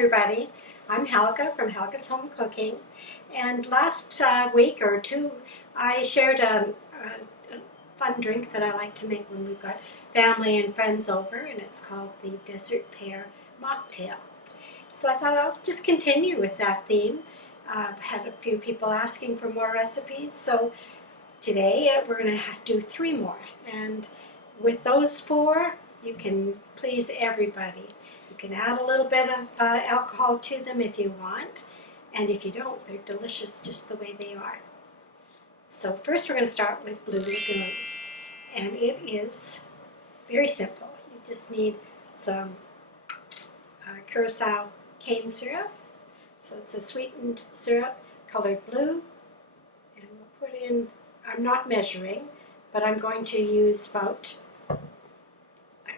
everybody. I'm Helga from Helga's Home Cooking, and last week or two I shared a fun drink that I like to make when we've got family and friends over, and it's called the Desert Pear Mocktail. So I thought I'll just continue with that theme. I've had a few people asking for more recipes, so today we're going to do 3 more, and with those 4 you can please everybody. You can add a little bit of alcohol to them if you want, and if you don't, they're delicious just the way they are. So first we're going to start with Blue Lagoon, and it is very simple. You just need some Curacao cane syrup. So it's a sweetened syrup colored blue, and we'll put in, I'm not measuring, but I'm going to use about a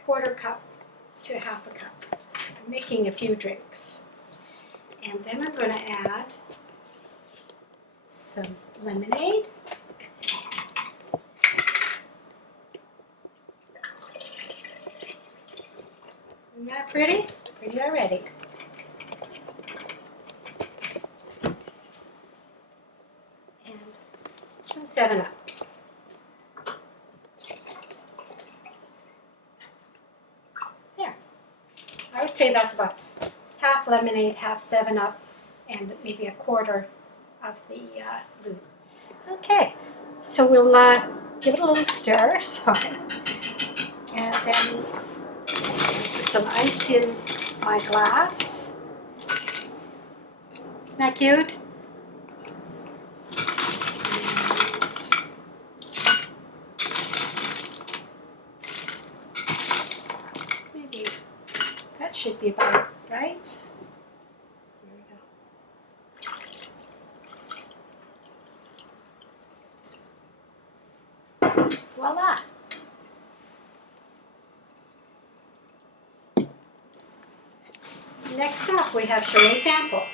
1/4 cup to 1/2 cup. I'm making a few drinks. And then I'm going to add some lemonade. Isn't that pretty? Pretty already. And some 7-Up. I would say that's about half lemonade, half 7-Up, and maybe 1/4 of the blue. Okay, so we'll give it a little stir, and then put some ice in my glass. Isn't that cute? That should be about right. There we go. Voila! Next up we have Shirley Temple.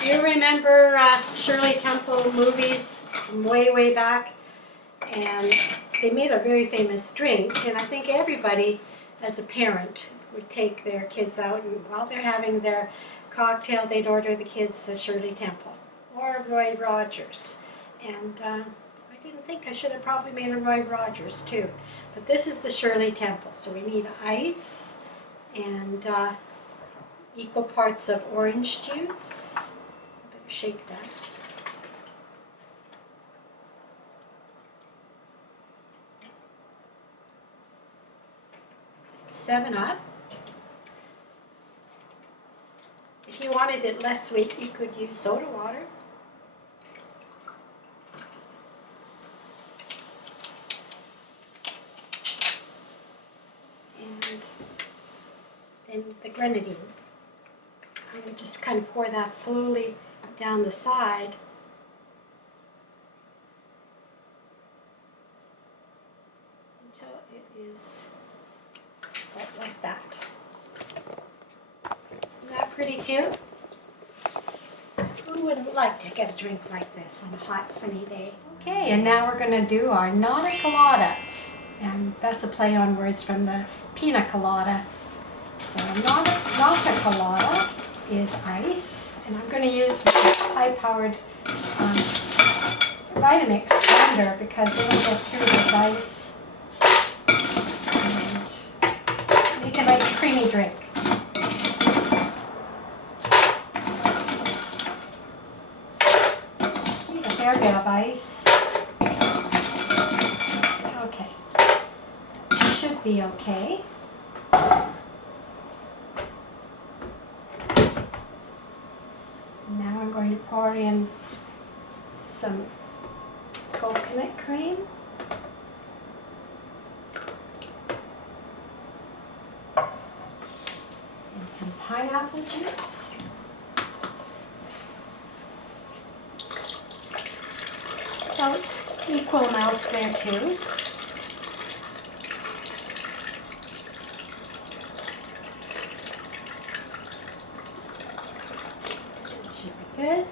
Do you remember Shirley Temple movies from way back? And they made a very famous drink, and I think everybody as a parent would take their kids out, and while they're having their cocktail, they'd order the kids the Shirley Temple or Roy Rogers. And I didn't think I should have probably made a Roy Rogers too, but this is the Shirley Temple. So we need ice and equal parts of orange juice. I better shake that. Seven Up. If you wanted it less sweet, you could use soda water. And then the Grenadine. I would just kind of pour that slowly down the side. Until it is like that. Isn't that pretty too? Who wouldn't like to get a drink like this on a hot sunny day? Okay, and now we're going to do our Not-A-Colada. And that's a play on words from the pina colada. So Not-A-Colada is ice, and I'm going to use my high-powered Vitamix blender because it'll go through this ice and make a nice creamy drink. A fair bit of ice. Okay, should be okay. Now I'm going to pour in some coconut cream. And some pineapple juice. About equal amounts there too. Good.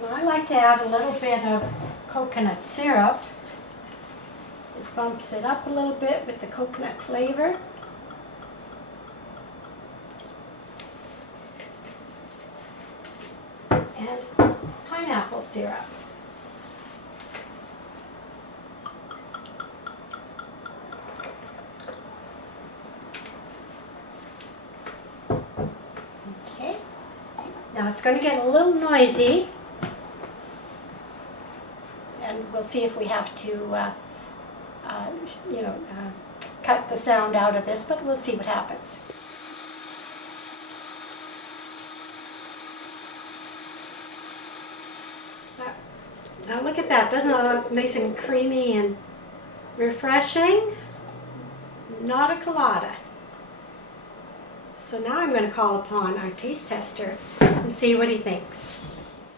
Well, I like to add a little bit of coconut syrup. It bumps it up a little bit with the coconut flavor. syrup. Okay, now it's going to get a little noisy, and we'll see if we have to, cut the sound out of this, but we'll see what happens. Now look at that, doesn't it look nice and creamy and refreshing? Not-A-Colada. So now I'm going to call upon our taste tester and see what he thinks.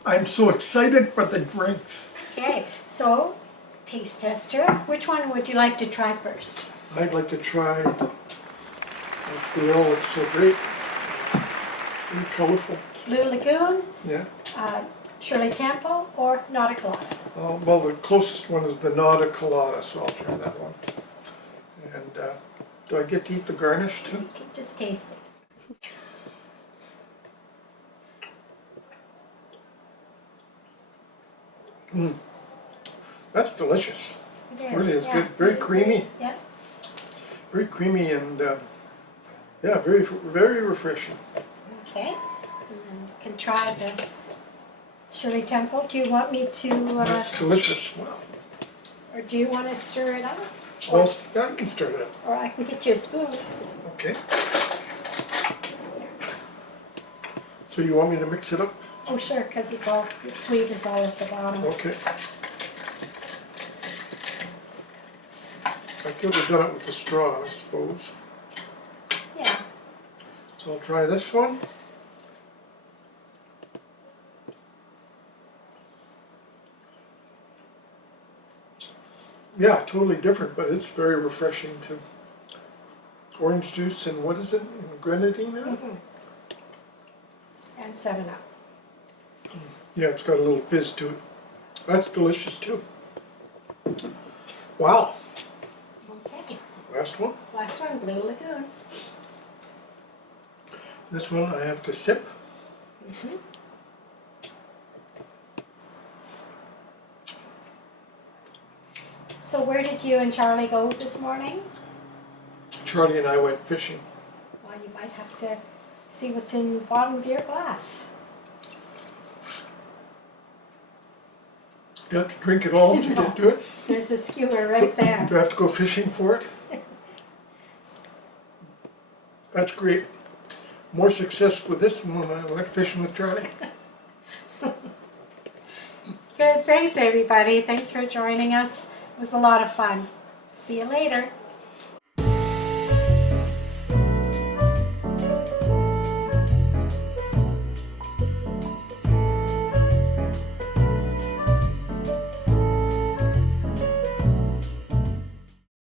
I'm so excited for the drinks. Okay, so taste tester, which one would you like to try first? I'd like to try, that's the yellow, it's so great. Very colorful. Blue Lagoon, Yeah. Shirley Temple, or Not-A-Colada? Well, the closest one is the Not-A-Colada, so I'll try that one. And do I get to eat the garnish too? You can just taste it. That's delicious. It is. Really is Yeah, good. Very it is creamy. Yeah. Very creamy and yeah, very refreshing. Okay. And then you can try the Shirley Temple. Do you want me to, That's delicious. Wow. or do you want to stir it up? Well, I can stir it up. Or I can get you a spoon. Okay. So you want me to mix it up? Oh, sure, because it's all, the sweet is all at the bottom. Okay. I could have done it with the straw, I suppose. Yeah. So I'll try this one. Yeah, totally different, but it's very refreshing too. Orange juice and what is it? And Grenadine now? Mm-hmm. And 7-Up. Yeah, it's got a little fizz to it. That's delicious too. Wow. Okay. Last one. Last one, Blue Lagoon. This one I have to sip. Mm-hmm. So where did you and Charlie go this morning? Charlie and I went fishing. Well, you might have to see what's in the bottom of your glass. You have to drink it all to get to it. There's a skewer right there. Do I have to go fishing for it? That's great. More success with this one when I went fishing with Charlie. Good, thanks everybody. Thanks for joining us. It was a lot of fun. See you later.